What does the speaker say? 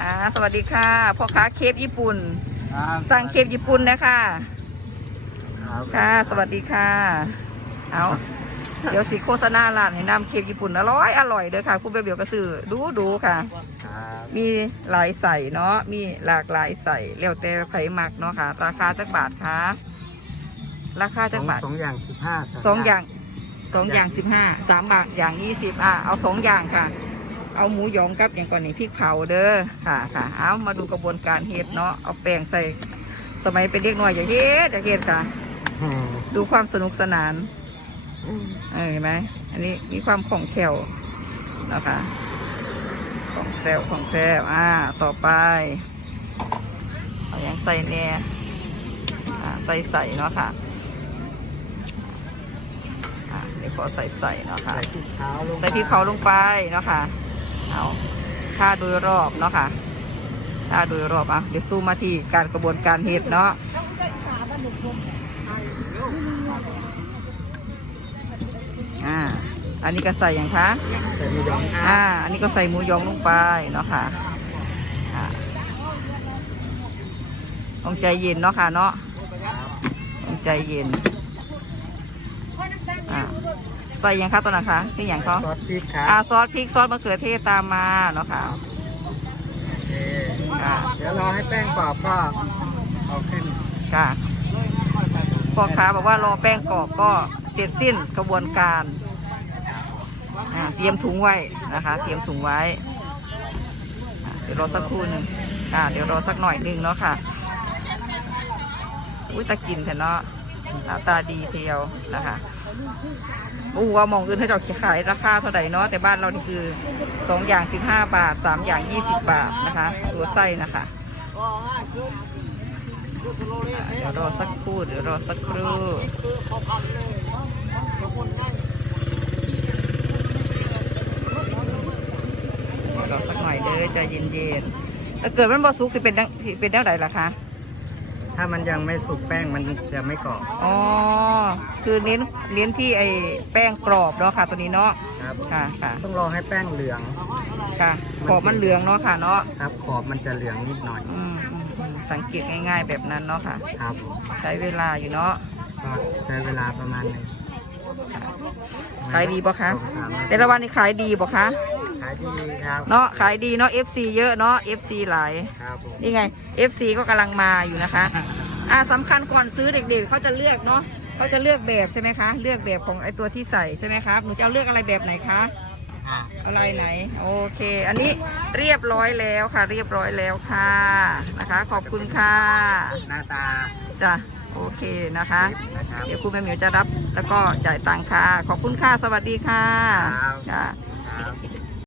อ่าสวัสดีค่ะพ่อค้าเคฟญี่ปุ่นครับสั่งเคฟญี่ปุ่นนะคะครับค่ะ สวัสดีค่ะ เอาเดี๋ยวสิโฆษณาร้านให้นำเคฟญี่ปุ่นอร่อยอร่อยเด้อค่ะคุณเบลเบลก็ซื้อดูดูค่ะครับมีหลายใส่เนาะมีหลากหลายใส่แล้วแต่ไผมักเนาะค่ะ ราคาจักบาทคะราคาสจัอกงบาทสองอย่างสิบห้าสองอย่างสองอย่างสิบห้าสามบาทอย่างยี่สิบอะเอาสองอย่างค่ะ เอาหมูหยองกับอย่างก่อนนี่พริกเผาเด้อค่ะค่ะเอามาดูกระบวนการเฮ็ดเนาะเอาแป้งใส่สมัยเป็นเด็กน้อยอย่าเฮ็ดอย่าเฮ็ดค่ะอืมดูความสนุกสนานเออเห็นไหมอันนี้มีความของแคล่วนะคะของแคล่วของแคล่วอ่าต่อไปเอาอย่างใส่แน่อ่าใส่ใส่เนาะค่ะอ่าเดี๋ยวขอใส่ใส่เนาะค่ะใส่พริกเท้าลงใส่พริกเผาลงไปเนาะค่ะ เอาค่าโดยรอบเนาะค่ะค่าโดยรอบอะเดี๋ยวสู้มาที่การกระบวนการเฮ็ดเนาะอ่า อันนี้ก็ใส่อย่างคะใส่หมูยองคอ่ารับอันนี้ก็ใส่หมูยองลงไปเนาะค่ะอ่าต้องใจเย็นเนาะค่ะเนาะต้องใจเย็นอ่า ใส่อย่างคะตอนนั้นคะคืออย่างเขาซอสพริกครัอ่าบซอสพริกซอสมะเขือเทศตามมาเนาะค่ะโอเคค่ะเดี๋ยวรอให้แป้งกรอบก็เอาขึ้นค่ะพ่อค้าบอกว่ารอแป้งกรอบก็เสร็จสิ้นกระบวนการอ่าเตรียมถุงไว้นะคะ เตรียมถุงไว้อ่าเดี๋ยวรอสักครู่หนึ่งอ่าเดี๋ยวรอสักหน่อยหนึงเนาะค่ะอุ้ยตะกินแต่เนาะ หน้าตาดีเทียวนะคะอู้ว่ามองอื่นให้เราขายราคาเท่าไหร่เนาะแต่บ้านเรานี่คือสองอย่างสิบห้าบาทสามอย่างยี่สิบบาทนะคะ ตัวไส้นะคะเดี๋ยวรอสักครู่เดี๋ยวรอสักครู่รอสักหน่อยเด้อใจเย็นๆถ้าเกิดมันบอสุกสิเป็นดังสิเป็นแนวใดล่ะคะ ถ้ามันยังไม่สุกแป้งมันจะไม่กรอบอ๋อ คือเน้นเน้นที่ไอ้แป้งกรอบเนาะค่ะ ตัวนี้เนาะ ครับค่ะค่ะ ต้องรอให้แป้งเหลือง ค่ะขอบมันเหลืองเนาะค่ะเนาะ ครับ ขอบมันจะเหลืองนิดหน่อยอืมอืมอืมสังเกตง่ายๆแบบนั้นเนาะค่ะ ครับใช้เวลาอยู่เนาะ ก็ใช้เวลาประมาณหนึง ขายดีปะคะสองสามนาทีแต่ละวันนี้ขายดีปะคะขายดีครับเนาะขายดีเนาะ FC เยอะเนาะ FC หลายครับผมนี่ไง FC ก็กำลังมาอยู่นะคะ อ่าสำคัญก่อนซื้อเด็กๆเขาจะเลือกเนาะเขาจะเลือกแบบใช่ไหมคะ เลือกแบบของไอตัวที่ใส่ใช่ไหมครับหนูจะเอาเลือกอะไรแบบไหนคะอะอะไรไหน โอเค อันนี้เรียบร้อยแล้วค่ะ เรียบร้อยแล้วค่ะนะคะ ขอบคุณค่ะ หน้าตาจ้ะ โอเคนะคะนะครับเดี๋ยวคุณแม่หมิวจะรับแล้วก็จ่ายตังค่ะ ขอบคุณค่ะ สวัสดีค่ะครับจ้ะครับ